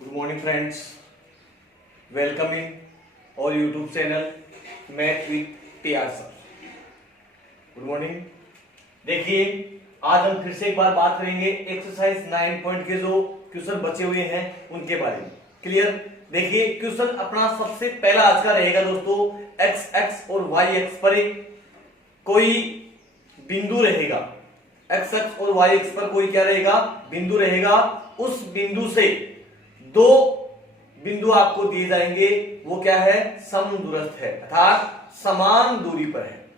Good morning friends, welcome in our YouTube channel math with PR sir. Good morning. देखिए, आज हम फिर से एक बार बात करेंगे एक्सरसाइज 9 पॉइंट के जो क्वेश्चन बचे हुए हैं उनके बारे में। क्लियर? देखिए, क्वेश्चन अपना सबसे पहला आज का रहेगा दोस्तों, एक्स एक्स और वाई एक्स पर कोई बिंदु रहेगा। एक्स एक्स और वाई एक्स पर कोई क्या रहेगा? बिंदु रहेगा। उस बिंदु से दो बिंदु आपको दिए जाएंगे, वो क्या है? समदूरस्थ है, अर्थात समान दूरी पर है।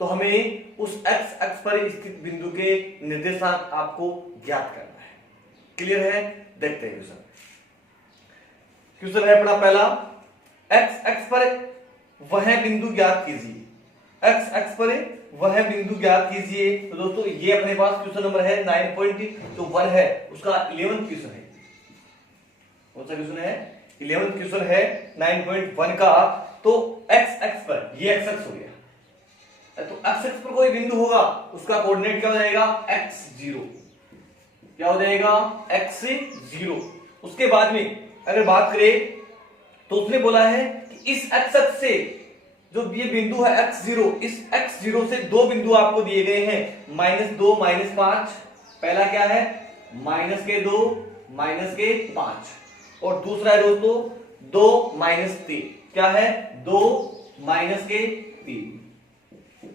तो हमें उस एक्स एक्स पर स्थित बिंदु के निर्देशांक आपको ज्ञात करना है। क्लियर है? देखते हैं क्वेश्चन। क्वेश्चन है अपना पहला, एक्स एक्स पर वह बिंदु ज्ञात कीजिए। एक्स एक्स पर वह बिंदु ज्ञात कीजिए। तो दोस्तों, ये अपने पास क्वेश्चन नंबर है 9.1 है, उसका 11th क्वेश्चन है। कौन सा क्वेश्चन है? 11th क्वेश्चन है 9.1 का। तो एक्स एक्स पर, ये एक्स एक्स हो गया, तो एक्स एक्स पर कोई बिंदु होगा, उसका कोऑर्डिनेट क्या हो जाएगा? x0। क्या हो जाएगा? x0। उसके बाद में अगर बात करें तो उसने बोला है कि इस एक्स एक्स से जो ये बिंदु है x0, इस x0 से दो बिंदु आपको दिए गए हैं, -2 -5। पहला क्या है? -2 -5, और दूसरा है दोस्तों 2 -3। क्या है? 2 -3।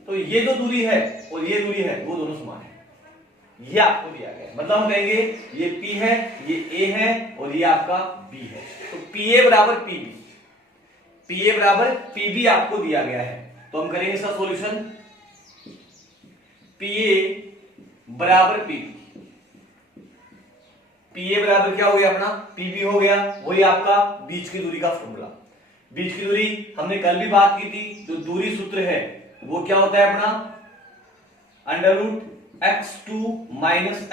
तो ये जो दूरी है और ये दूरी है, वो दोनों समान है। ये आपको दिया गया है, मतलब हम कहेंगे ये P है, ये A है और ये आपका B है। तो PA बराबर PB, PA बराबर PB आपको दिया गया है। तो हम करेंगे इसका सॉल्यूशन। PA बराबर PB, PA बराबर क्या हो गया अपना? PB हो गया। वही आपका बीच की दूरी का फॉर्मूला। बीच की दूरी हमने कल भी बात की थी। जो दूरी सूत्र है वो क्या होता है अपना? √x2 -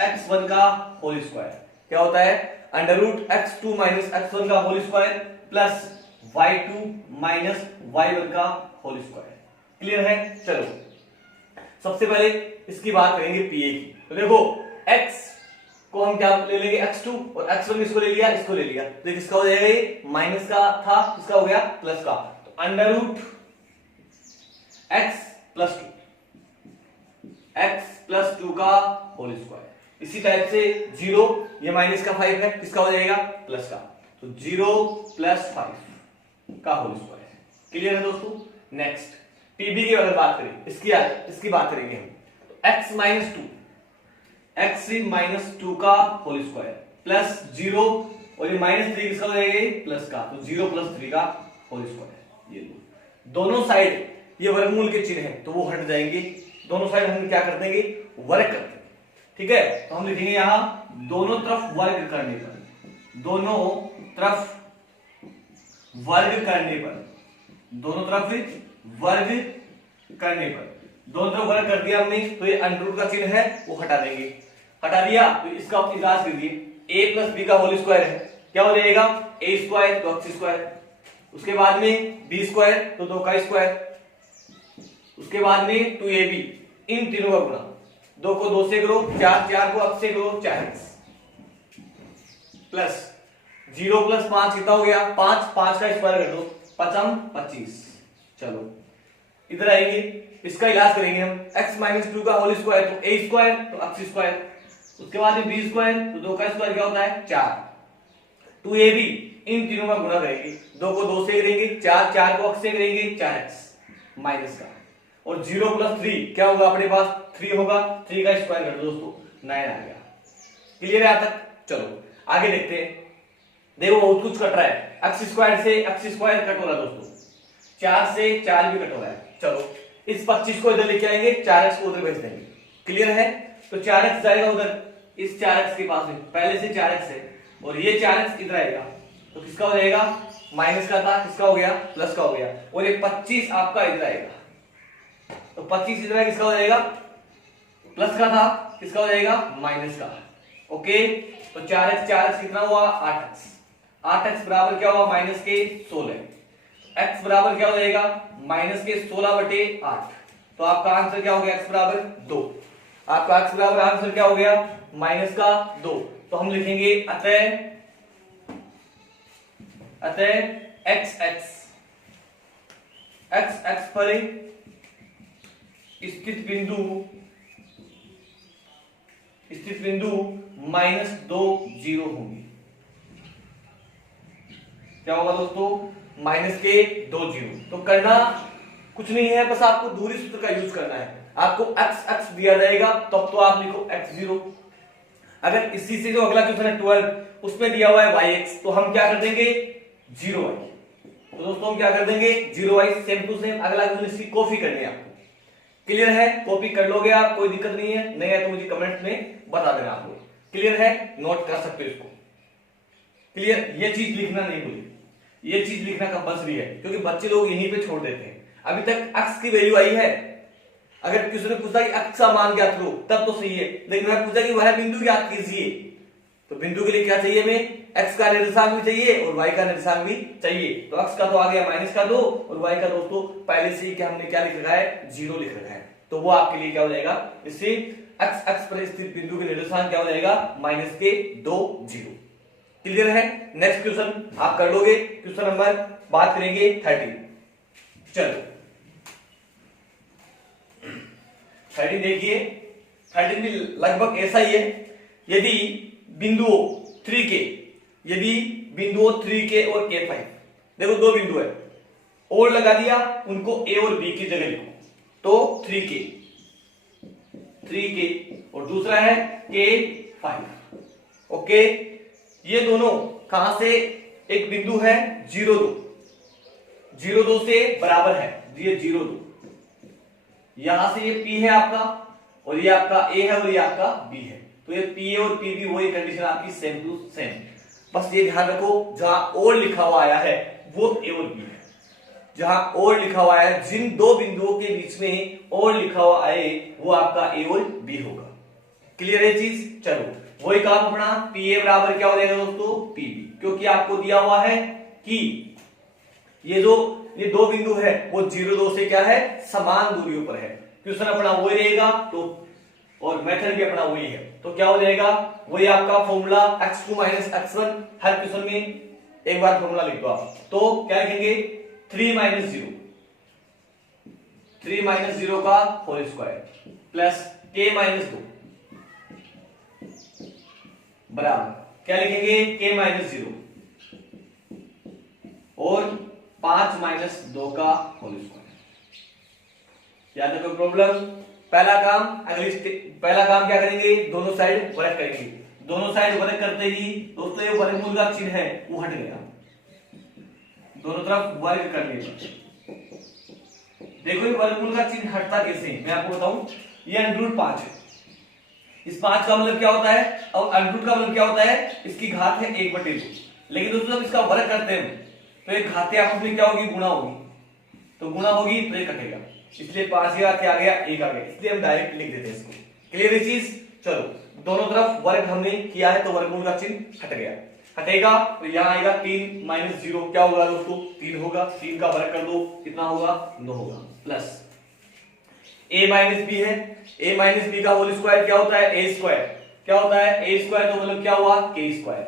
x1 का होल स्क्वायर। क्या होता है? √x2 - x1 का whole square plus y2 - y1 का होल स्क्वायर। क्लियर है? चलो, सबसे पहले इसकी बात करेंगे PA की। तो देखो, x को हम क्या ले लेंगे? x2, और x1 इसको ले लिया, इसको ले लिया, तो किसका हो जाएगा? ये माइनस का था, इसका हो गया प्लस का। तो √x + 2 का होल स्क्वायर। इसी टाइप से 0, ये माइनस का 5 है, किसका हो जाएगा? प्लस का। तो 0 + 5 का होल स्क्वायर। क्लियर है दोस्तों? नेक्स्ट PB की अगर बात करें, इसकी बात करेंगे हम। तो x - 2 का होल स्क्वायर प्लस 0, और ये -3 किसका हो जाएगा? प्लस का। तो 0 + 3 का होल स्क्वायर। ये दोनों साइड ये वर्गमूल के चिन्ह है, तो वो हट जाएंगे। दोनों साइड हम क्या कर देंगे? वर्ग कर देंगे। ठीक है? तो हम लिखेंगे यहां दोनों तरफ वर्ग करने पर, दोनों तरफ वर्ग करने पर, दोनों तरफ वर्ग करने पर, दोनों तरफ वर्ग कर दिया हमने, तो ये अंडररूट का चिन्ह है वो हटा देंगे। हटा दिया तो इसका इलाज कर दिए। a + b का होल स्क्वायर है, क्या हो जाएगा? a² तो x²। उसके बाद में b² तो 2 का स्क्वायर। उसके बाद में 2ab, इन तीनों का गुणा। 2 को 2 से करो 4, 4 को अब से करो 4x, प्लस 0 + 5 कितना हो गया? 5, 5 का स्क्वायर कर दो, 5 × 25। चलो इधर आएंगे, इसका इलाज करेंगे हम। x - 2 का होल स्क्वायर तो a² तो x²। उसके बाद में b² तो 2 का स्क्वायर क्या होता है? 4। 2ab, इन तीनों का गुणा करेंगे। 2 को 2 से करेंगे 4, 4 को x से करेंगे 4x माइनस का, और 0 + 3 क्या होगा अपने पास? 3 होगा। 3 का स्क्वायर कर दो दोस्तों, 9 आ गया। क्लियर है? यहां तक? चलो आगे देखते हैं। देखो, बहुत कुछ कट रहा है। x² से x² कट हो रहा है दोस्तों, 4 से 4 भी कट हो रहा है। चलो, इस 25 को इधर लेके आएंगे, 4x को उधर भेज देंगे। क्लियर है? तो 4x जाएगा उधर, इस 4x के पास में पहले से 4x है, और ये 4x इधर आएगा, तो किसका हो जाएगा? माइनस का था, किसका हो गया? प्लस का हो गया। और ये 25 आपका इधर आएगा, तो 25 इधर किसका हो जाएगा? प्लस का था, किसका हो जाएगा? माइनस का। ओके, तो 4x कितना हुआ? 8x। 8x बराबर क्या हुआ? -16। x बराबर क्या हो जाएगा? -16/8। तो आपका आंसर क्या हो गया? x बराबर 2। आपका x बराबर आंसर क्या हो गया? -2। तो हम लिखेंगे अतः अतः एक्स एक्स पर स्थित बिंदु -2 जीरो होंगे। क्या होगा दोस्तों? -2 जीरो। तो करना कुछ नहीं है, बस आपको दूरी सूत्र का यूज करना है। आपको x दिया जाएगा तब तो आप लिखो x0। अगर इसी से जो अगला क्वेश्चन है 12 उसमें दिया हुआ है yx, तो हम क्या कर देंगे 0y। तो दोस्तों हम क्या कर देंगे 0y, सेम टू सेम। अगला क्वेश्चन इसकी कॉपी करनी है आपको। क्लियर है? कॉपी कर लोगे आप, कोई दिक्कत नहीं है। नहीं है तो मुझे कमेंट में बता देना आप लोग। क्लियर है? नोट कर सकते हो इसको। क्लियर? ये चीज लिखना नहीं भूलिए, ये चीज लिखना कंपल्सरी है, क्योंकि बच्चे लोग यहीं पे छोड़ देते हैं। अभी तक x की वैल्यू आई है, अगर किसी ने पूछा कि x का मान ज्ञात करो तब तो सही है, लेकिन मैं पूछा कि वह बिंदु ज्ञात कीजिए, तो बिंदु के लिए क्या चाहिए हमें? x का निर्देशांक भी चाहिए और y का निर्देशांक भी चाहिए। तो x का तो आ गया -2 और y का दोस्तों पहले से ही क्या हमने क्या लिख रखा है? 0 लिख रखा है। तो वो आपके लिए क्या हो जाएगा? इससे x पर स्थित बिंदु के निर्देशांक क्या हो जाएगा? -2 जीरो। क्लियर है? नेक्स्ट क्वेश्चन आप कर लोगे। क्वेश्चन नंबर बात करेंगे 13। चलो 13 देखिए। 13 भी लगभग ऐसा ही है। यदि बिंदुओं 3K और K5, देखो दो बिंदु है और लगा दिया, उनको A और B की जगह लिखो तो 3K और दूसरा है K5। ओके, ये दोनों कहां से? एक बिंदु है 0,2 से बराबर है, ये 0,2। यहां से ये P है आपका और ये आपका A है और ये आपका B है। तो ये PA और PB वही कंडीशन आपकी सेम टू सेम। बस ये ध्यान रखो, जहां और लिखा हुआ आया है वो A और B है। जहां और लिखा हुआ है, जिन दो बिंदुओं के बीच में और लिखा हुआ आए वो आपका A और B होगा। क्लियर है चीज? चलो वही काम अपना, PA बराबर क्या हो जाएगा दोस्तों? PB, क्योंकि आपको दिया हुआ है कि ये दो बिंदु है वो 0,2 से क्या है? समान दूरियों पर है। क्वेश्चन अपना वही रहेगा तो, और मेथड भी अपना वही है। तो क्या हो जाएगा? वही आपका फॉर्मूला x2 - x1। हर क्वेश्चन में एक बार फॉर्मूला लिख दो आप। तो क्या लिखेंगे? 3 - 0 का होल स्क्वायर प्लस k - 2 बराबर क्या लिखेंगे? k - 0 और 5 - 2 का होल स्क्वायर। याद रखो प्रॉब्लम। पहला काम क्या करेंगे? दोनों साइड वर्ग करेंगे। दोनों साइड वर्ग करते ही दोस्तों ये वर्गमूल का चिन्ह है वो हट गया, दोनों तरफ वर्ग करने पर। देखो ये वर्गमूल का चिन्ह हटता कैसे मैं आपको बताऊं। ये √5 है। इस 5 का मतलब क्या होता है? और √, का मतलब क्या होता है? इसकी घात है 1/2। लेकिन दोस्तों जब इसका वर्ग करते हैं तो एक घाते आपस में क्या होगी? गुणा होगी। तो गुणा होगी तो एक कटेगा, इसलिए 5 क्या आ गया? 1 आ गया। इसलिए हम डायरेक्ट लिख देते हैं इसको। क्लियर है चीज? चलो दोनों तरफ वर्ग हमने किया है तो वर्गमूल का चिन्ह हट गया। हटेगा तो यहाँ आएगा 3 - 0 क्या होगा दोस्तों? 3 होगा। 3 का वर्ग कर दो, कितना होगा? 9 होगा। प्लस a - b है। a - b का होल स्क्वायर क्या होता है? a square. क्या होता है? a स्क्वायर तो मतलब क्या हुआ? k square.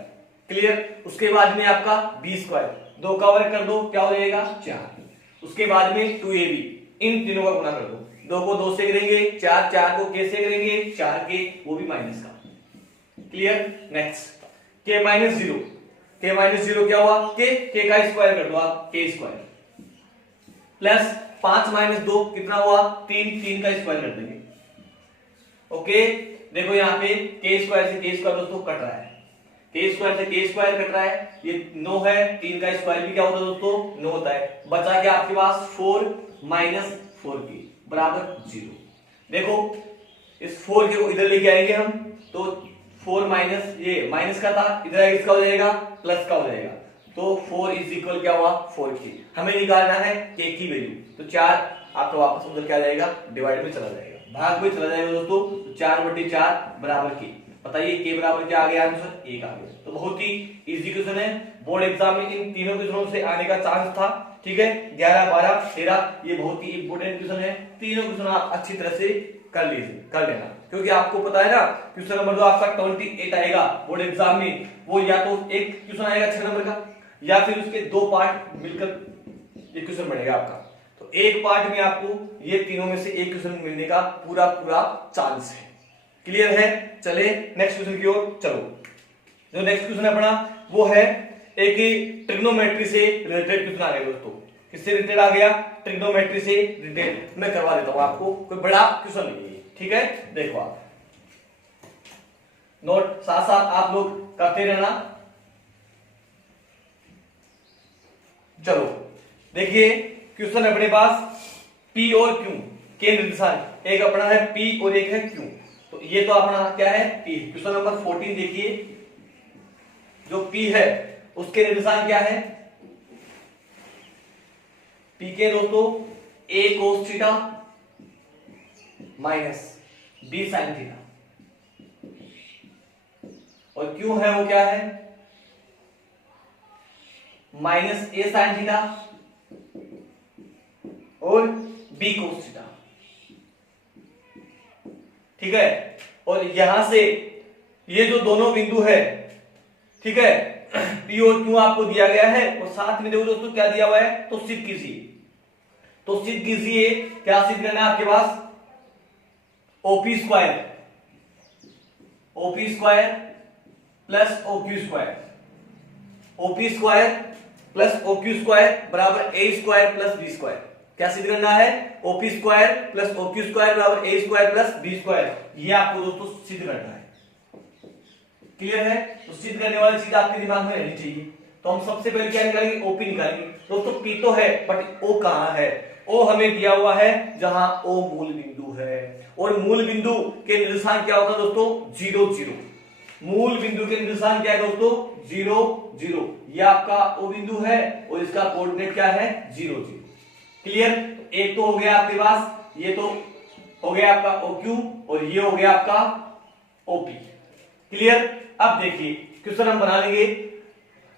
क्लियर? उसके बाद में आपका b स्क्वायर, 2 का वर्ग कर दो क्या हो जाएगा? 4। उसके बाद में 2ab, इन तीनों का गुणा कर दो। 2 को 2 से करेंगे 4 को k से करेंगे 4k, वो भी माइनस का। क्लियर? Next k - 0। k - 0 क्या हुआ? k का स्क्वायर कर दो आप, k स्क्वायर प्लस 5 - 2 कितना हुआ? 3 का स्क्वायर कर देंगे। ओके, देखो यहाँ पे k स्क्वायर से k स्क्वायर दोस्तों कट रहा है, k स्क्वायर से k स्क्वायर कट रहा है। ये 9 है, 3 का स्क्वायर भी क्या होता है दोस्तों? 9 होता है। बचा क्या आपके पास? 4 - 4k बराबर 0। देखो इस 4k को इधर लेके आएंगे हम तो 4 माइनस, ये माइनस का था, इधर आएगा इसका हो जाएगा प्लस का हो जाएगा। तो 4 इज इक्वल क्या हुआ? 4k। हमें निकालना है k की वैल्यू, तो 4 आपका वापस उधर क्या जाएगा? डिवाइड में चला जाएगा, भाग में चला जाएगा दोस्तों। तो 4/4 बराबर k। बताइए k बराबर क्या आ गया? आंसर 1 आ गया। तो बहुत ही इजी क्वेश्चन है। बोर्ड एग्जाम में इन तीनों क्वेश्चनों से आने का चांस था। ठीक है, 11, 12, 13 ये बहुत ही इंपोर्टेंट क्वेश्चन है। तीनों क्वेश्चन आप अच्छी तरह से कर लेना, क्योंकि आपको पता है ना क्वेश्चन नंबर जो आपका 28 आएगा बोर्ड एग्जाम में, वो या तो एक क्वेश्चन आएगा 6 नंबर का, या फिर उसके दो पार्ट मिलकर एक क्वेश्चन बनेगा आपका। तो एक पार्ट में आपको ये तीनों में से एक क्वेश्चन मिलने का पूरा पूरा चांस है। क्लियर है? चले नेक्स्ट क्वेश्चन की ओर चलो। जो नेक्स्ट क्वेश्चन है अपना वो है एक ट्रिग्नोमेट्री से रिलेटेड क्वेश्चन आ गया दोस्तों। किससे रिलेटेड आ गया? ट्रिग्नोमेट्री से रिलेटेड। मैं करवा देता हूं आपको, कोई बड़ा क्वेश्चन नहीं है, ठीक है? देखो आप नोट साथ साथ आप लोग करते रहना। चलो देखिए क्वेश्चन अपने पास P और Q के निर्देशांक, एक अपना है P और एक है Q। तो ये तो अपना क्या है P। क्वेश्चन नंबर 14 देखिए, जो P है उसके निर्देशांक क्या है? P के दोस्तों A cos theta minus B sin theta, और Q है वो क्या है? माइनस A sin थीटा और B cos थीटा, ठीक है? और यहां से ये जो दोनों बिंदु है, ठीक है, P और Q आपको दिया गया है, और साथ में देखो दोस्तों क्या दिया हुआ है, तो सिद्ध कीजिए। तो सिद्ध कीजिए, क्या सिद्ध करना है आपके पास? OP square, OP square plus OQ square, OP square plus OQ square बराबर A square plus B square. क्या सिद्ध करना है? OP square plus OQ square बराबर A square plus B square. ये आपको दोस्तों सिद्ध करना है। क्लियर है? तो सिद्ध करने वाली चीज आपके दिमाग में रहनी चाहिए। तो हम सबसे पहले क्या निकालेंगे? OP निकालेंगे। दोस्तों P तो है, बट O कहां है? O हमें दिया हुआ है जहां O मूल बिंदु है, और मूल बिंदु के निर्देशांक क्या होता है दोस्तों? 0 0। मूल बिंदु के निर्देशांक क्या है दोस्तों? 0 0। ये आपका O बिंदु है और इसका कोऑर्डिनेट क्या है? 0 0। क्लियर? एक तो हो गया आपके पास, ये तो हो गया आपका OQ, और ये हो गया आपका OP। क्लियर? अब देखिए क्वेश्चन हम बना लेंगे।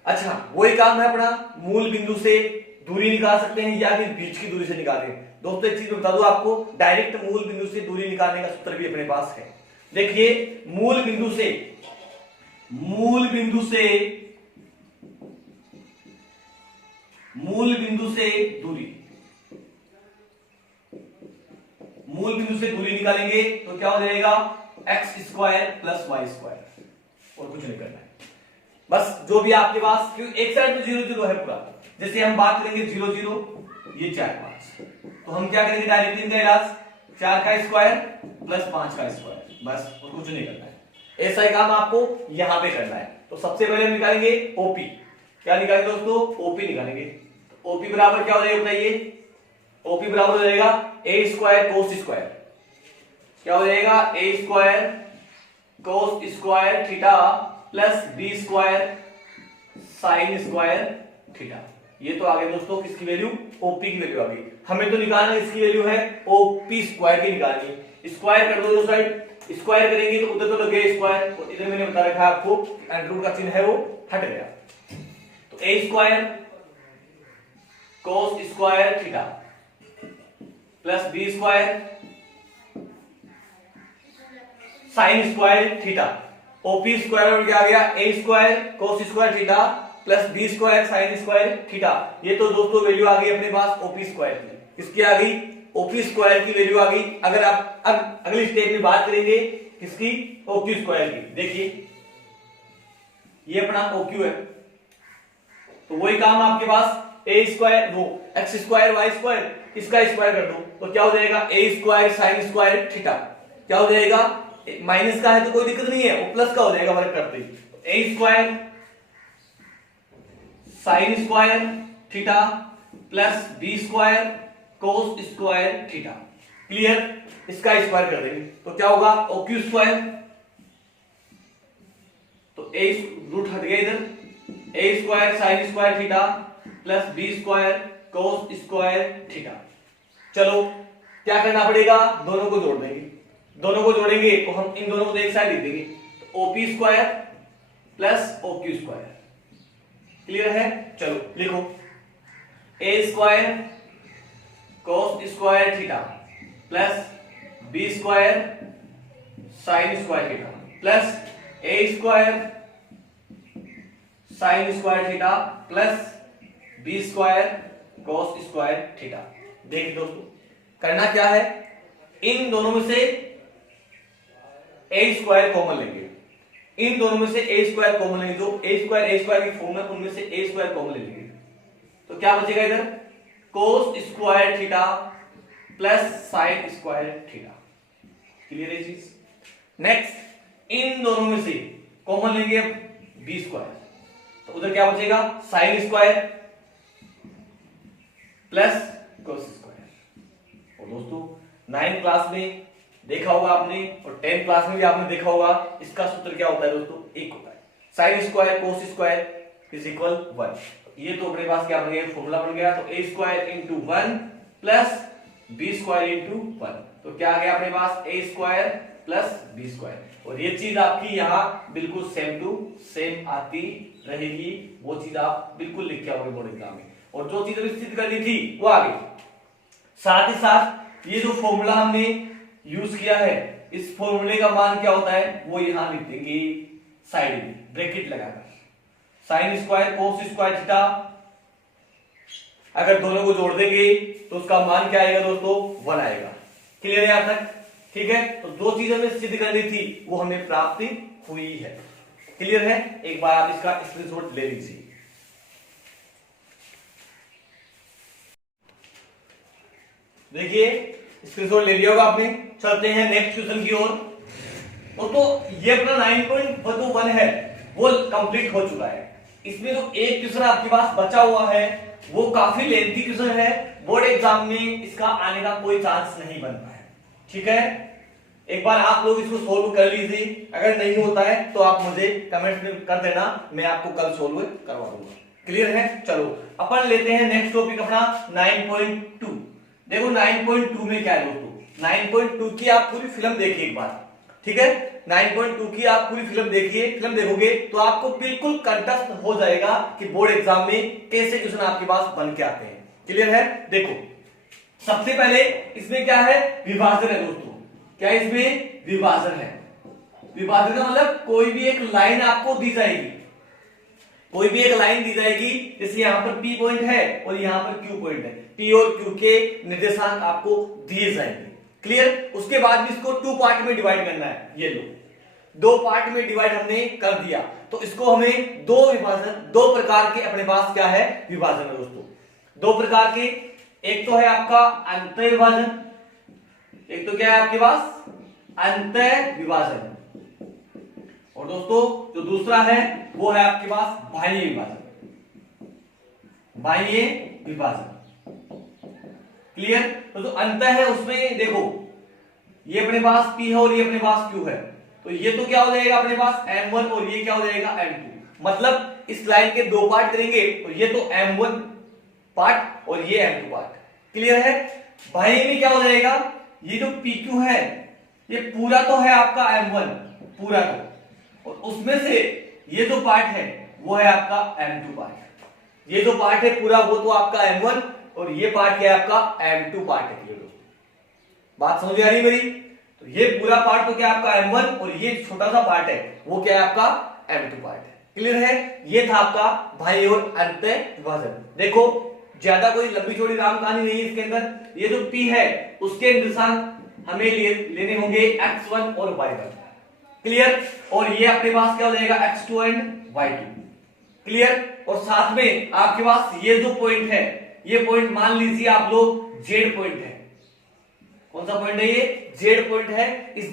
अच्छा, वही काम है अपना, मूल बिंदु से दूरी निकाल सकते हैं या फिर बीच की दूरी से निकालें। दोस्तों एक चीज बता दूं आपको, डायरेक्ट मूल बिंदु से दूरी निकालने का सूत्र भी अपने पास है। देखिए मूल बिंदु से दूरी निकालेंगे तो क्या हो जाएगा? X square plus y square, और कुछ नहीं करना है। बस जो भी आपके पास, क्योंकि एक साइड में 0 0 है पूरा। जैसे हम बात करेंगे 0 0, ये 4 5, तो हम क्या करेंगे? डायरेक्ट इनका इलाज 4 का स्क्वायर प्लस 5 का स्क्वायर, बस, और कुछ नहीं करना है। ऐसा ही काम आपको यहां पे करना है। तो सबसे पहले हम निकालेंगे OP। क्या निकालेंगे दोस्तों? OP निकालेंगे। तो OP बराबर क्या हो जाएगा बताइए? OP बराबर हो जाएगा A स्क्वायर कोस स्क्वायर। क्या हो जाएगा? A square cos square theta plus B square sine square theta. ये तो आ गया दोस्तों किसकी वैल्यू? OP की वैल्यू आ गई। हमें तो निकालना इसकी वैल्यू है OP स्क्वायर की निकालनी है। स्क्वायर कर दो दोनों साइड, स्क्वायर करेंगे तो उधर तो लग गया स्क्वायर, और इधर मैंने बता रखा है आपको अंडर रूट का चिन्ह है वो हट गया। तो A square cos square theta plus B square sine square theta. OP square और क्या आ गया? A square cos square theta plus B square sine square theta. ये तो दोस्तों वैल्यू आ गई अपने पास OP स्क्वायर की। इसकी आ गई OP स्क्वायर की वैल्यू आ गई। अगर आप अब अगली स्टेप में बात करेंगे किसकी? OQ स्क्वायर की। देखिए ये अपना OQ है, तो वही काम आपके पास A स्क्वायर वो एक्स स्क्वायर वाई स्क्वायर, इसका स्क्वायर कर दो तो क्या हो जाएगा? A square sine square theta. क्या हो जाएगा? माइनस का है तो कोई दिक्कत नहीं है, वो प्लस का हो जाएगा वर्क करते ही। A square sine square theta plus B square cos square theta. Clear? इसका स्क्वायर कर देंगे तो क्या होगा? OQ स्क्वायर, तो A रूट हट गया इधर, A square sine square theta plus B square cos square theta. चलो क्या करना पड़ेगा? दोनों को जोड़ देंगे। दोनों को जोड़ेंगे तो हम इन दोनों को एक साइड लिख देंगे, तो OP square plus OQ square. Clear है? चलो लिखो A square cos square theta plus B square sine square theta plus A square sine square theta plus B square cos square theta. देखिए दोस्तों, करना क्या है, इन दोनों में से ए स्क्वायर कॉमन लेंगे, इन दोनों में से ए स्क्वायर कॉमन लेंगे, जो ए स्क्वायर की फॉर्म है उनमें से ए स्क्वायर कॉमन ले लेंगे, तो क्या बचेगा इधर कोस square theta plus sign square theta. Clear है चीज। नेक्स्ट इन दोनों में से कॉमन लेंगे बी स्क्वायर, तो उधर क्या बचेगा sine square plus cos square. और दोस्तों 9th क्लास में देखा होगा आपने और 10th क्लास में भी आपने देखा होगा, इसका सूत्र क्या होता है दोस्तों, एक होता है sine square cos square is equal 1। ये तो अपने पास क्या बन गया, फॉर्मूला बन गया, तो A square into 1 plus B square into 1, तो क्या आ गया अपने पास A square plus B square. और ये चीज आपकी यहाँ बिल्कुल सेम टू सेम आती रहेगी, वो चीज आप बिल्कुल लिख के आओगे बोर्ड एग्जाम में। और जो चीज अभी सिद्ध करनी थी वो आ गई, साथ ही साथ ये जो फॉर्मूला हमने यूज किया है, इस फॉर्मूले का मान क्या होता है वो यहां लिख देंगे साइड में ब्रैकेट लगाकर, sine square cos square theta, अगर दोनों को जोड़ देंगे तो उसका मान क्या आएगा दोस्तों 1 आएगा। क्लियर है यहां तक, ठीक है। तो दो चीजें हमें सिद्ध करनी थी वो हमें प्राप्ति हुई है। क्लियर है, एक बार आप इसका स्क्रीनशॉट ले लीजिए। देखिए स्क्रीनशॉट ले लिया होगा आपने। चलते हैं नेक्स्ट क्वेश्चन की ओर। तो ये अपना 9.1 है वो कंप्लीट हो चुका है। इसमें जो एक क्वेश्चन आपके पास बचा हुआ है वो काफी लेंथी क्वेश्चन है, बोर्ड एग्जाम में इसका आने का कोई चांस नहीं बनता है। ठीक है, एक बार आप लोग इसको सोल्व कर लीजिए, अगर नहीं होता है तो आप मुझे कमेंट में कर देना, मैं आपको कल सोल्व करवा दूंगा। क्लियर है, चलो अपन लेते हैं नेक्स्ट टॉपिक अपना 9.2। देखो 9.2 में क्या है दोस्तों, 9.2 की आप पूरी फिल्म देखिए एक बार, ठीक है। 9.2 की आप पूरी फिल्म देखिए, फिल्म देखोगे तो आपको बिल्कुल कंटस्ट हो जाएगा कि बोर्ड एग्जाम में कैसे क्वेश्चन आपके पास बन के आते हैं। क्लियर है, देखो सबसे पहले इसमें क्या है, विभाजन है दोस्तों। क्या इसमें विभाजन है, विभाजन का मतलब कोई भी एक लाइन आपको दी जाएगी, कोई भी एक लाइन दी जाएगी, जैसे यहां पर P पॉइंट है और यहां पर Q पॉइंट है, P और Q के निर्देशांक आपको दिए जाएंगे। क्लियर, उसके बाद भी इसको 2 पार्ट में डिवाइड करना है। ये लो 2 पार्ट में डिवाइड हमने कर दिया, तो इसको हमें दो प्रकार के अपने पास क्या है विभाजन है दोस्तों, 2 प्रकार के। एक तो है आपका अंतः विभाजन, एक तो क्या है आपके पास अंतः विभाजन, और दोस्तों जो दूसरा है वो है आपके पास बाह्य विभाजन, बाह्य विभाजन। क्लियर, तो जो अंतः है उसमें देखो ये अपने पास P है और ये अपने पास Q है, तो ये तो क्या हो जाएगा अपने पास M1 और ये क्या हो जाएगा M2। मतलब इस लाइन के 2 पार्ट करेंगे तो ये तो M1 पार्ट और ये M2 पार्ट। क्लियर है, बाह्य में क्या हो जाएगा, ये जो PQ है ये पूरा तो है आपका M1 पूरा तो, और उसमें से ये जो पार्ट है वो है आपका M2 पार्ट। ये जो पार्ट है पूरा वो तो आपका M1 और ये पार्ट क्या है आपका M2 पार्ट है। क्लियर दोस्तों, बात समझ आ रही है मेरी। तो ये पूरा पार्ट तो क्या आपका M1 और ये छोटा सा पार्ट है वो क्या है आपका M2 पार्ट है। क्लियर है, ये था आपका बाह्य और अंतः विभाजन। देखो ज्यादा कोई लंबी चौड़ी राम कहानी नहीं है इसके अंदर। ये जो P है उसके निर्देशांक हमें लेने होंगे x1 और y1। क्लियर, और ये अपने पास क्या हो जाएगा x2 एंड y2। क्लियर, और साथ में आपके पास ये जो पॉइंट है, ये पॉइंट मान लीजिए आप लोग z पॉइंट है। कौन सा पॉइंट है ये, z पॉइंट है। इस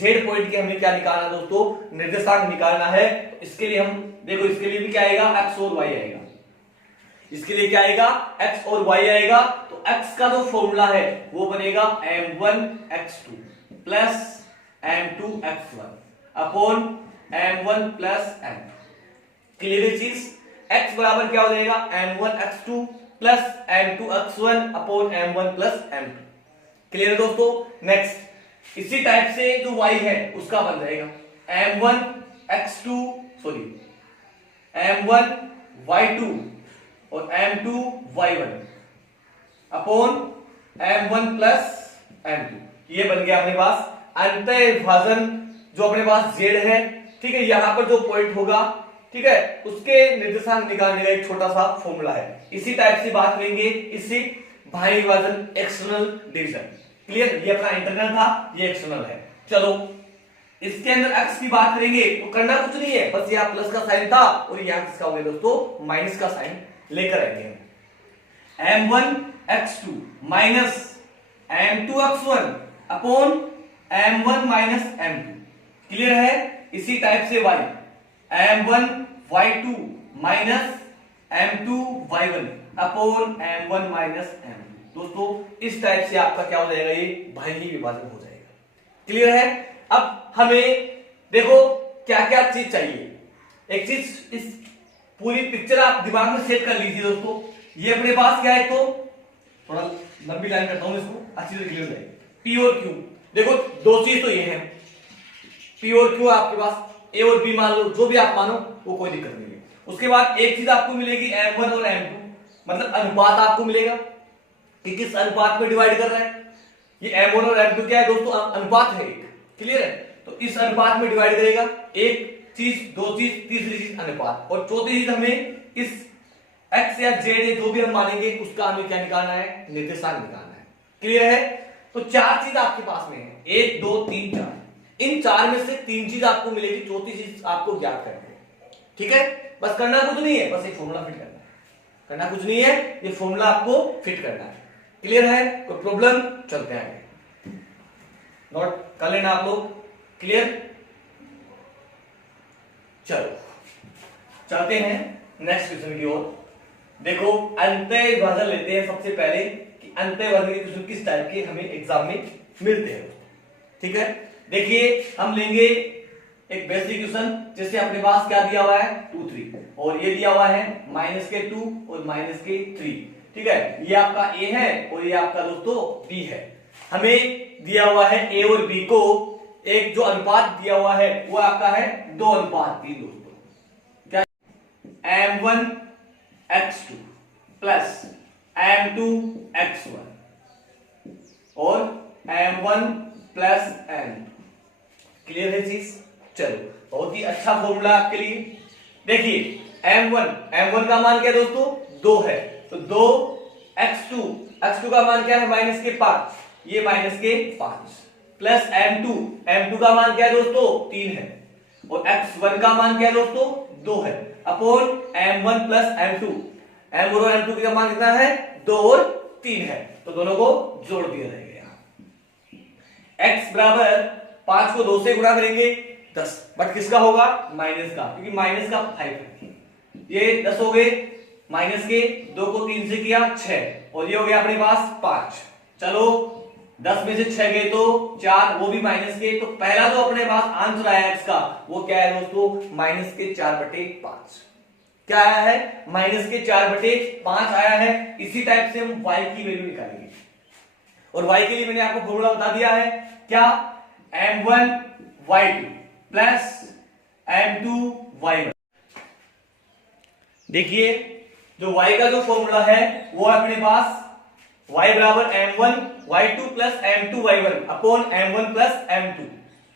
z पॉइंट के हमें क्या निकालना है दोस्तों, निर्देशांक निकालना है। इसके लिए हम देखो, इसके लिए भी क्या आएगा x और y आएगा, इसके लिए क्या आएगा x और y आएगा। तो x का जो फॉर्मूला है वो बनेगा m1 x2 plus m2 x1 upon m1 plus m2। Clear है चीज, x बराबर क्या हो जाएगा m1 x2 plus m2 x1 upon m1 plus m2। Clear है दोस्तों। नेक्स्ट इसी टाइप से जो y है उसका बन जाएगा m1 x2 m1 y2 और m2 y1 upon m1 plus m2। ये बन गया अपने पास अंतः विभाजन जो अपने पास z है। ठीक है, यहां पर जो पॉइंट होगा ठीक है, उसके निर्देशांक निकालने का एक छोटा सा फॉर्मूला है। इसी टाइप से बात करेंगे इसी भाई विभाजन एक्सटर्नल डिवीजन। क्लियर, ये अपना इंटरनल था, ये एक्सटर्नल है। चलो इसके अंदर x की बात करेंगे तो करना कुछ नहीं है, बस यहाँ प्लस का साइन था और यहाँ किसका हो गया दोस्तों, माइनस का साइन लेकर आएंगे। m1x2 minus m2x1 upon m1 minus m2। Clear है। इसी टाइप से y m1y2 minus m2y1 upon m1 minus m2। दोस्तों इस टाइप से आपका क्या हो जाएगा, ये भाज्य विभाजन हो जाएगा। क्लियर है। अब हमें देखो क्या क्या चीज चाहिए। एक चीज, इस पूरी पिक्चर आप दिमाग में सेट कर लीजिए दोस्तों। ये अपने पास क्या है, तो थोड़ा लंबी लाइन करता हूं इसको, अच्छी तरह क्लियर है। पी और क्यू, देखो दो चीज तो ये है, पी और क्यू आपके पास, ए और बी मान लो, जो भी आप मानो वो कोई दिक्कत नहीं है। उसके बाद एक चीज आपको मिलेगी m1 और m2, मतलब अनुपात आपको मिलेगा कि किस अनुपात में डिवाइड कर रहा है। ये m1 और m2 क्या है दोस्तों, अनुपात है एक। क्लियर है। तो इस अनुपात में डिवाइड करेगा, एक चीज, दो चीज, तीसरी चीज अनुपात, और चौथी चीज हमें इस x या z जो भी हम मानेंगे उसका हमें क्या निकालना है, निर्देशांक निकालना है। क्लियर है। तो चार चीज आपके पास में है, 1 2 3 4। इन चार में से तीन चीज आपको मिलेगी, चौथी चीज आपको ज्ञात करनी है। ठीक है, बस करना कुछ नहीं है, बस एक फॉर्मूला फिट करना है। करना कुछ नहीं है, ये फॉर्मूला आपको फिट करना है। क्लियर है। कोई प्रॉब्लम, चलते हैं आगे, नोट कर लेना आप लोग। क्लियर, चलो चलते हैं नेक्स्ट क्वेश्चन की ओर। देखो अंतः विभाजन लेते हैं सबसे पहले कि अंतः विभाजन के क्वेश्चन किस टाइप के हमें एग्जाम में मिलते हैं। ठीक है, देखिए हम लेंगे एक बेसिक क्वेश्चन, जिससे अपने पास क्या दिया हुआ है 2 3, और ये दिया हुआ है -2 और -3। ठीक है, ये आपका a है और ये आपका दोस्तों b है। हमें दिया हुआ है a और b को एक जो अनुपात दिया हुआ है वो आपका है 2:3 दोस्तों। क्या, m1x2 प्लस m2x1 और m1 प्लस m2। क्लियर है चीज। चलो बहुत ही अच्छा फॉर्मूला आपके लिए। देखिए m1 का मान क्या है दोस्तों, 2 है, तो 2x2 का मान क्या है, -5, ये -5 प्लस m2 का मान क्या है दोस्तों, 3 है, और x1 का मान क्या है दोस्तों, 2 है, upon m1 plus m2। m1 और m2 का मान कितना है, 2 और 3 है, तो दोनों को जोड़ दिया जाएगा। x बराबर 5 को 2 से गुणा करेंगे 10, बट किसका होगा, माइनस का, क्योंकि माइनस का 5 है। ये 10 हो गए, माइनस के 2 को 3 से किया 6, और ये हो गया अपने पास 5। चलो 10 में से 6 गए तो 4, वो भी माइनस के, तो पहला जो अपने पास आंसर आया x का वो क्या है दोस्तों, -4/5। क्या आया है, -4/5 आया है। इसी टाइप से हम y की वैल्यू निकालेंगे, और y के लिए मैंने आपको फॉर्मूला बता दिया है, क्या, m1y2 प्लस m2y1। देखिए जो y का जो फॉर्मूला है वो अपने पास y बराबर m1y2 plus m2y1 upon m1 plus m2।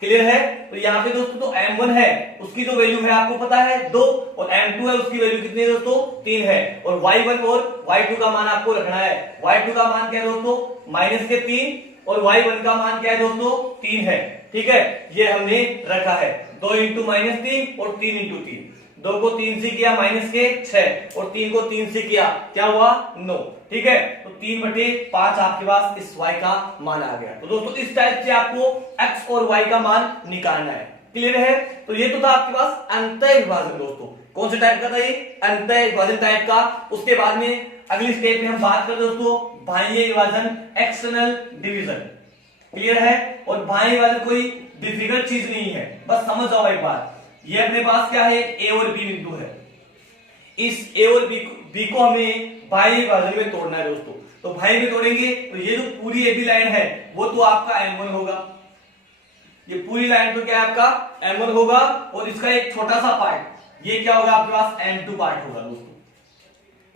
Clear है। तो यहाँ पे दोस्तों तो m1 है, उसकी जो वैल्यू है आपको पता है 2, और m2 है, उसकी वैल्यू कितनी है दोस्तों, 3 है, और y1 और y2 का मान आपको रखना है। y2 का मान क्या है दोस्तों, -3, और y1 का मान क्या है दोस्तों, 3 है। ठीक है, ये हमने रखा है। 2 × -3 और 3 × 3, 2 को 3 से किया -6, और 3 को 3 से किया क्या हुआ, 9। ठीक है, तो 3/5 आपके पास इस y का मान आ गया। तो दोस्तों इस टाइप से आपको x और y का मान निकालना है। क्लियर है। तो ये तो था आपके पास अंतः विभाजन दोस्तों। कौन से टाइप का था ये, अंतः विभाजन टाइप का। उसके बाद में अगली स्टेप में हम बात करें दोस्तों बाह्य विभाजन, एक्सटर्नल डिवीजन। क्लियर है। और बाह्य विभाजन कोई डिफिकल्ट चीज नहीं है, बस समझ जाओ एक बात। ये अपने पास क्या है, ए और बी बिंदु है। इस ए और बी को हमें बाह्य विभाजन में तोड़ना है दोस्तों। तो बाह्य में तोड़ेंगे तो ये जो पूरी एबी लाइन है वो तो आपका m1 होगा, ये पूरी लाइन तो क्या है आपका m1 होगा, और इसका एक छोटा सा पार्ट ये क्या होगा आपके पास m2 पार्ट होगा दोस्तों।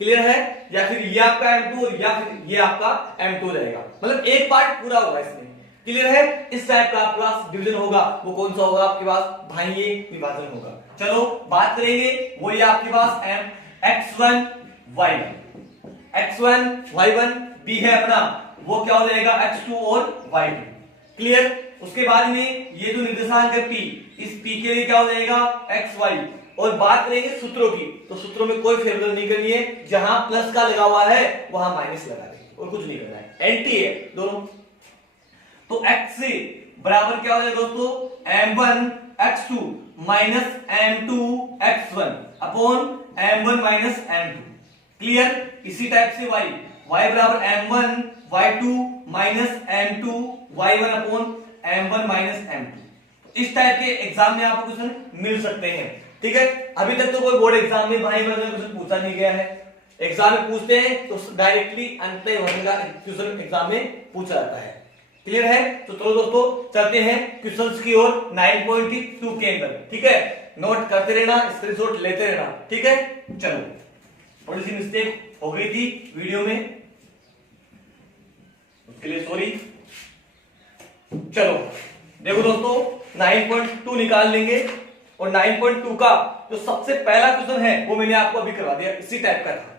क्लियर है। या फिर ये आपका m2 और या फिर ये आपका m2 रहेगा, मतलब एक पार्ट पूरा होगा इसमें। क्लियर है। इस टाइप का आपके पास डिवीजन होगा, वो कौन सा होगा आपके पास, बाह्य विभाजन होगा। चलो बात करेंगे, वो ये आपके पास x1 y1, x1 y1 b है अपना, वो क्या हो जाएगा x2 और y2। क्लियर। उसके बाद में ये जो निर्देशांक है p, इस p के लिए क्या हो जाएगा xy। और बात करेंगे सूत्रों की, तो सूत्रों में कोई फेरबदल नहीं करनी है, जहां प्लस का लगा हुआ है वहां माइनस लगा देंगे और कुछ नहीं करना है, एंटी है दोनों। तो x से बराबर क्या हो जाएगा दोस्तों, m1 x2 minus m2 x1 upon m1 minus m2। Clear. इसी टाइप से y बराबर m1 y2 minus m2 y1 upon m1 minus m2। इस टाइप के एग्जाम में आपको क्वेश्चन मिल सकते हैं। ठीक है, अभी तक तो कोई बोर्ड एग्जाम में भाई बहन क्वेश्चन पूछा नहीं गया है। एग्जाम में पूछते हैं तो डायरेक्टली अंतः वर्ग का क्वेश्चन एग्जाम में पूछा जाता है। क्लियर है। तो चलो दोस्तों चलते हैं क्वेश्चंस की ओर 9.2 के अंदर। ठीक है, नोट करते रहना, स्क्रीनशॉट लेते रहना। ठीक है, चलो थोड़ी सी मिस्टेक हो गई थी वीडियो में, उसके लिए सॉरी। चलो देखो दोस्तों 9.2 निकाल लेंगे, और 9.2 का जो सबसे पहला क्वेश्चन है वो मैंने आपको अभी करवा दिया, इसी टाइप का था।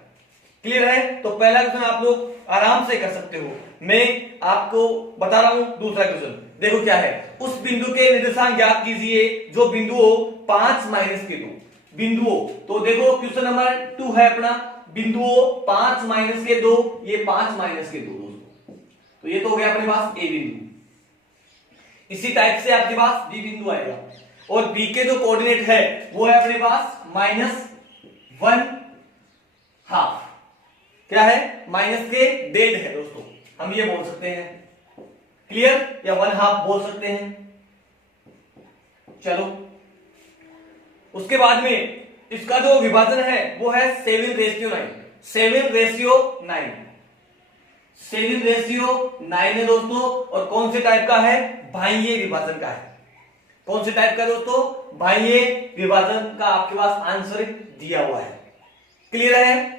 क्लियर है। तो पहला क्वेश्चन आप लोग आराम से कर सकते हो, मैं आपको बता रहा हूं। दूसरा क्वेश्चन देखो क्या है, उस बिंदु के निर्देशांक ज्ञात कीजिए जो बिंदुओं 5 माइनस के 2 बिंदुओं। तो देखो क्वेश्चन नंबर 2 है अपना, बिंदुओं 5 माइनस के 2, ये 5 माइनस के 2 दोस्तों। तो ये तो हो गया अपने पास ए बिंदु। इसी टाइप से आपके पास बी बिंदु आएगा, और बी के जो कोऑर्डिनेट है वो है अपने पास -1/2। क्या है, माइनस के डेढ़ है दोस्तों, हम ये बोल सकते हैं। क्लियर, या 1/2 बोल सकते हैं। चलो उसके बाद में इसका जो विभाजन है वो है 7:9। 7:9 7:9 है दोस्तों, और कौन से टाइप का है, बाह्य विभाजन का है। कौन से टाइप का दोस्तों, बाह्य विभाजन का आपके पास आंसर दिया हुआ है। क्लियर है।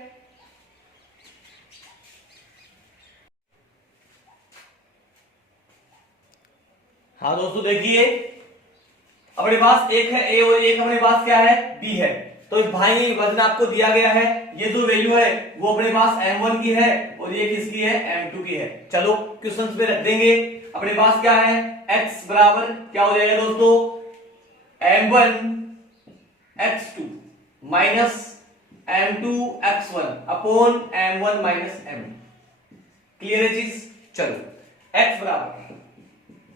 हाँ दोस्तों देखिए, अपने पास एक है ए और एक अपने पास क्या है बी है। तो इस बाह्य विभाजन आपको दिया गया है, ये जो वैल्यू है वो अपने पास m1 की है और ये किसकी है, m2 की है। चलो क्वेश्चंस पे रख देंगे। अपने पास क्या है, x बराबर क्या हो जाएगा दोस्तों, m1 x2 minus m2 x1 upon m1 minus m2। Clear है चीज। चलो x बराबर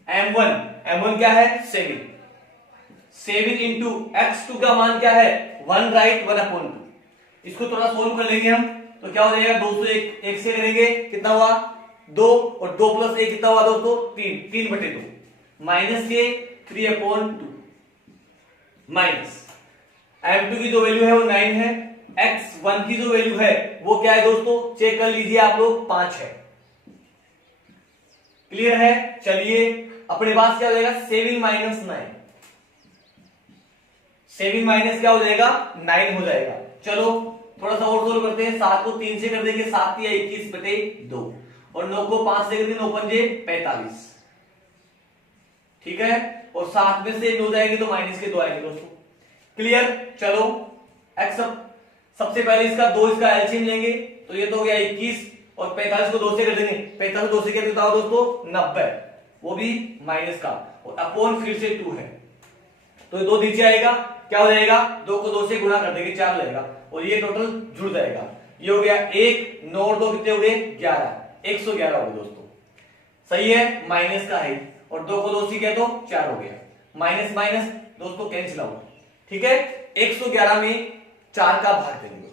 m1 क्या है 7 इंटू x2 का मान क्या है 1 राइट 1/2। इसको थोड़ा सोल्व कर लेंगे हम, तो क्या हो जाएगा 201 एक से करेंगे कितना हुआ 2, और 2 प्लस 1 कितना हुआ दोस्तों 3/2 माइनस के 3/2 माइनस m2 की जो वैल्यू है वो 9 है, x1 की जो वैल्यू है वो क्या है दोस्तों, चेक कर लीजिए आप लोग 5 है। क्लियर है। चलिए अपने पास क्या हो जाएगा 7 माइनस 9, 7 माइनस क्या हो जाएगा 9 हो जाएगा। चलो थोड़ा सा और सोल्व करते हैं। 7 को 3 से कर देंगे 7 या 21/2, और 9 को 5 से कर देंगे 9 पंजे 45। ठीक है, और 7 में से 9 जाएंगे तो माइनस के 2 आएंगे दोस्तों। क्लियर। चलो x सबसे पहले इसका 2 इसका एलसीएम लेंगे, तो ये तो हो गया 21, और 45 को 2 से कर देंगे, 45 को 2 से क्या देता हो दोस्तों 90, वो भी माइनस का, और अपॉन फिर से 2 है, तो 2 नीचे आएगा, क्या हो जाएगा 2 को 2 से गुणा कर देंगे 4 हो जाएगा, और ये टोटल जुड़ जाएगा। ये हो गया 1 9 और 2 कितने हो गए 11, 111 हो गए दोस्तों। सही है, माइनस का है, और 2 को 2 से किया तो 4 हो गया, माइनस माइनस दोस्तों कैंसिल आउट। ठीक है, 111 में 4 का भाग देंगे,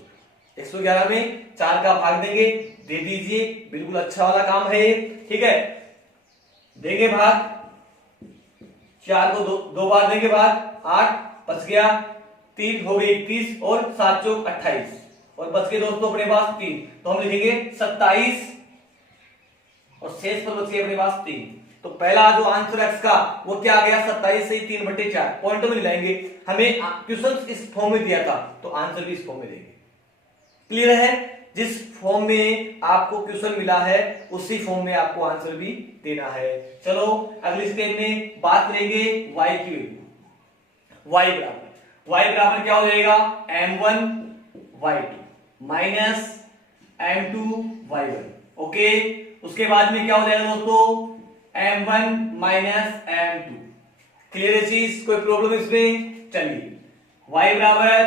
111 में 4 का भाग देंगे, दे दीजिए, बिल्कुल अच्छा वाला काम है ये। ठीक है, देंगे भाग, 4 को 2 बार देंगे भाग, 8 बच गया, 3 हो गई 21, और 7 चौक 28, और बच गए दोस्तों अपने पास 3, तो हम लिखेंगे 27, और शेष पर बच गए अपने पास 3। तो पहला जो आंसर x का वो क्या आ गया 27 से 3/4। पॉइंट में मिलाएंगे, हमें क्वेश्चन इस फॉर्म में दिया था तो आंसर भी इस फॉर्म में देंगे। क्लियर है, जिस फॉर्म में आपको क्वेश्चन मिला है उसी फॉर्म में आपको आंसर भी देना है। चलो अगले स्टेप में बात करेंगे y की वैल्यू। y y बराबर क्या हो जाएगा m1 y2 minus m2 y1। Okay, उसके बाद में क्या हो जाएगा दोस्तों m1 माइनस m2। क्लियर है चीज, कोई प्रॉब्लम इसमें? चलिए y बराबर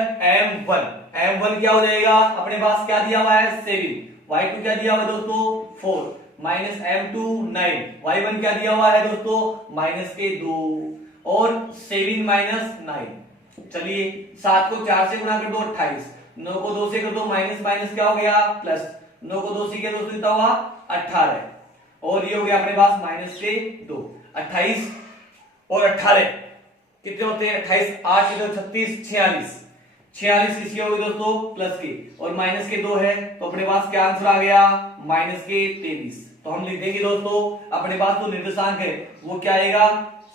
m1 क्या हो जाएगा, अपने पास क्या दिया हुआ है 7, y2 क्या दिया हुआ है दोस्तों 4 माइनस m2 9, y1 क्या दिया हुआ है दोस्तों माइनस के 2 और 7 माइनस 9। चलिए 7 को 4 से गुणा कर दो 28, 9 को 2 से कर दो माइनस माइनस क्या हो गया प्लस, 9 को 2 से किया दोस्तों कितना हुआ 18 और ये हो गया अपने पास माइनस के 2। 28 और 18 कितने होते हैं 28 8 36 46 46 किसकी होगी दोस्तों प्लस के और माइनस के 2 है तो अपने पास क्या आंसर आ गया माइनस के 23। तो हम लिख देंगे दोस्तों अपने पास जो निर्देशांक है वो क्या आएगा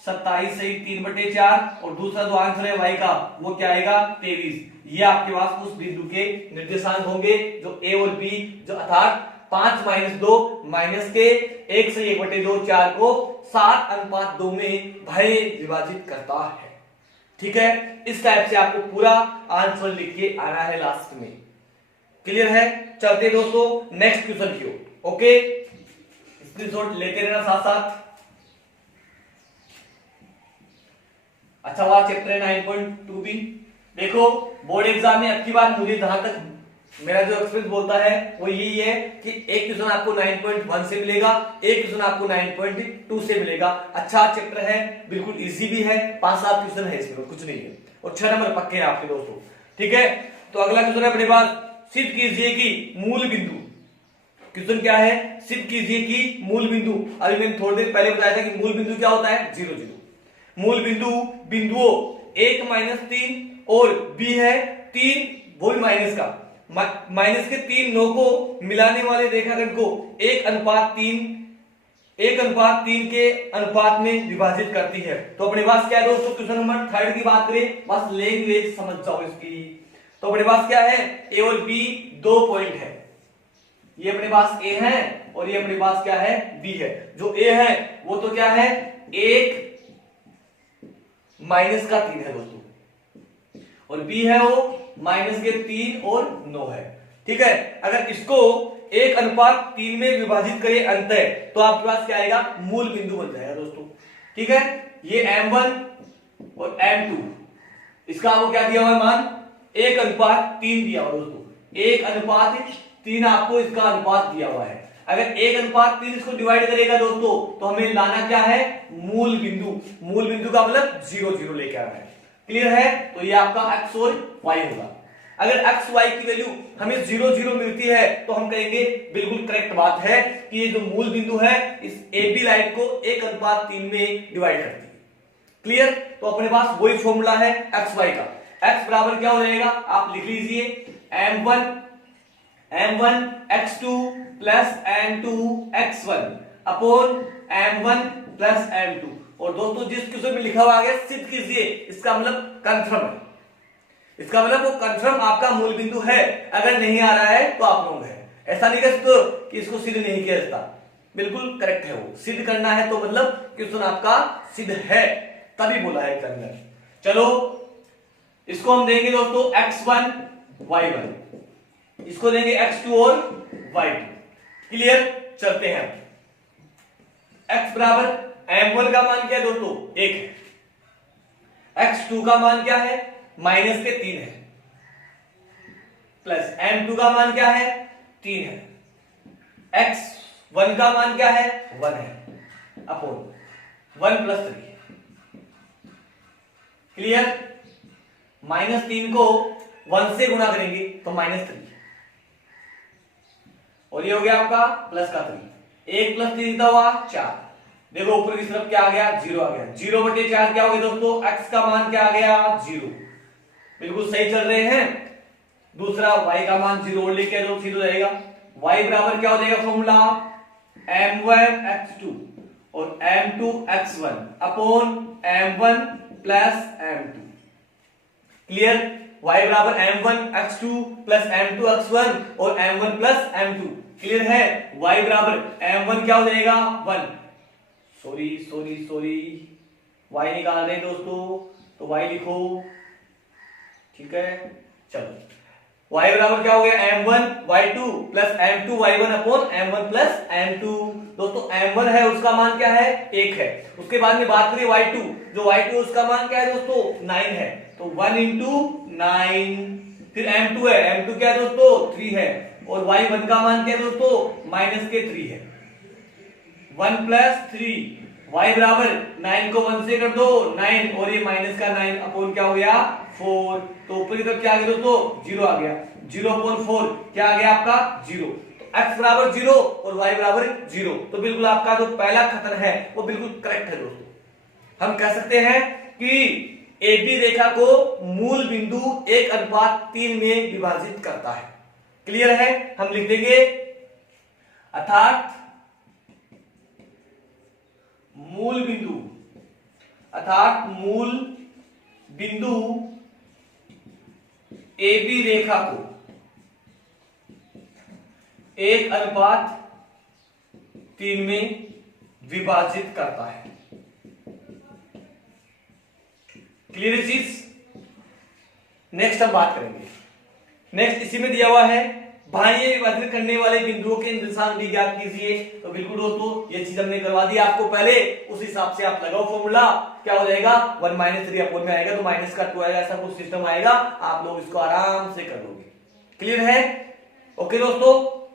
27 सही 3/4 और दूसरा जो आंसर है y का वो क्या आएगा 23। ये आपके पास उस बिंदु के निर्देशांक होंगे जो a और b जो अर्थात 5 माइनस 2 माइनस के 1 से 1/2 4 को 7:2 में भाई विभाजित करता है। ठीक है, इस टाइप से आपको पूरा आंसर लिख के आना है लास्ट में। क्लियर है? चलते दोस्तों नेक्स्ट क्वेश्चन की ओर। ओके, स्क्रीनशॉट लेते रहना साथ साथ। अच्छा वाला चैप्टर है 9.2 भी। देखो बोर्ड एग्जाम में अब की बार मुझे जहां तक मेरा जो एक्सपीरियंस बोलता है वो यही है कि एक क्वेश्चन आपको 9.1 से मिलेगा, एक क्वेश्चन आपको 9.2 से मिलेगा। अच्छा चैप्टर है, बिल्कुल इजी भी है, 5-7 क्वेश्चन है इसमें, कुछ नहीं है और 6 नंबर पक्के हैं आपके दोस्तों। ठीक है, तो अगला क्वेश्चन है अपने पास, सिद्ध कीजिए कि मूल बिंदु। क्वेश्चन क्या है, सिद्ध कीजिए कि मूल बिंदु। अभी मैंने थोड़ी देर पहले बताया था कि मूल बिंदु क्या होता है 0 0। मूल बिंदु बिंदुओं 1 - 3 और b है 3 वो भी माइनस का माइनस के 3 9 को मिलाने वाले रेखाखंड को 1:3 के अनुपात में विभाजित करती है। तो अपने पास क्या है दोस्तों, क्वेश्चन नंबर 3 की बात करें, बस लैंग्वेज समझ जाओ इसकी। तो अपने पास क्या है ए और बी 2 पॉइंट है, ये अपने पास ए है और ये अपने पास क्या है बी है। जो ए है वो तो क्या है 1 माइनस का 3 है दोस्तों और बी है वो माइनस के 3 और 9 है। ठीक है, अगर इसको 1:3 में विभाजित करें अंतः तो आपके पास क्या आएगा मूल बिंदु बन जाएगा दोस्तों। ठीक है, ये m1 और m2 इसका आपको क्या दिया हुआ है मान 1:3 दिया हुआ दोस्तों, 1:3 आपको इसका अनुपात दिया हुआ है। अगर 1:3 इसको डिवाइड करेगा दोस्तों तो हमें लाना क्या है मूल बिंदु। मूल बिंदु का मतलब 0 0 लेके आना है। क्लियर है? तो ये आपका x और y होगा। अगर x y की वैल्यू हमें 0 0 मिलती है तो हम कहेंगे बिल्कुल करेक्ट बात है कि ये जो मूल बिंदु है इस AB लाइन को 1:3 में डिवाइड करती है। क्लियर? तो अपने पास वही फॉर्मूला है x y का। x बराबर क्या हो जाएगा आप लिख लीजिए m1 x2 plus m2 x1 upon m1 plus m2। और दोस्तों जिस क्वेश्चन में लिखा हुआ है सिद्ध कीजिए, इसका मतलब कंफर्म है, इसका मतलब वो कंफर्म आपका मूल बिंदु है। अगर नहीं आ रहा है तो आप लोग है, ऐसा नहीं कर सकते कि इसको सिद्ध नहीं किया जाता, बिल्कुल करेक्ट है वो। सिद्ध करना है तो मतलब क्वेश्चन आपका सिद्ध है तभी बोला है अंदर। चलो इसको हम देंगे दोस्तों x1 y1, इसको देंगे x2 और y2। क्लियर? चलते हैं x बराबर m1 का मान क्या है दोस्तों 1 है, x2 का मान क्या है माइनस के 3 है, प्लस m2 का मान क्या है 3 है, x1 का मान क्या है 1 है अपॉन 1 प्लस 3। क्लियर? -3 को 1 से गुणा करेंगे तो -3 और ये हो गया आपका प्लस का 3। 1 प्लस 3 कितना हुआ 4। देखो ऊपर की तरफ क्या आ गया 0 आ गया। 0/4 क्या हो गया दोस्तों x का मान क्या आ गया 0। बिल्कुल सही चल रहे हैं। दूसरा y का मान 0 और लेके तो 0 रहेगा। y बराबर क्या हो जाएगा फॉर्मूला m1 x2 और m2 x1 upon m1 plus m2। Clear? y बराबर m1 x2 plus m2 x1 और m1 प्लस m2। क्लियर है? y बराबर m1 क्या हो जाएगा 1, सॉरी y निकाल रहे हैं दोस्तों तो y लिखो ठीक है, चलो y बराबर क्या हो गया m1 y2 plus m2 y1 upon m1 plus m2। दोस्तों m1 है उसका मान क्या है 1 है। उसके बाद में बात करिए y2, जो y2 उसका मान क्या है दोस्तों 9 है, तो 1 इंटू 9। फिर m2 है, m2 क्या है दोस्तों 3 है, और y1 का मान क्या है दोस्तों माइनस के 3 है। 1 प्लस 3, y बराबर 9 को 1 से कर दो 9, और ये माइनस का 9 अपॉन क्या हो गया 4। तो ऊपर की तरफ क्या आ गया दोस्तों 0 आ गया, 0 अपॉन 4 क्या आ गया आपका 0। तो x बराबर 0 और y बराबर 0, तो बिल्कुल आपका जो पहला कथन है वो बिल्कुल करेक्ट है दोस्तों। हम कह सकते हैं कि AB रेखा को मूल बिंदु 1:3 में विभाजित करता है। क्लियर है, हम लिख देंगे अर्थात मूल बिंदु AB रेखा को 1:3 में विभाजित करता है। क्लियर चीज। नेक्स्ट हम बात करेंगे, नेक्स्ट इसी में दिया हुआ है बाह्य विभाजन करने वाले बिंदुओं के निर्देशांक भी ज्ञात कीजिए। तो बिल्कुल दोस्तों ये चीज हमने करवा दी आपको पहले, उस हिसाब से आप लगाओ फॉर्मूला, क्या हो जाएगा 1 - 3 अपॉन में आएगा तो माइनस का 2 आएगा, ऐसा कुछ सिस्टम आएगा, आप लोग इसको आराम से कर लोगे। क्लियर है, ओके दोस्तों।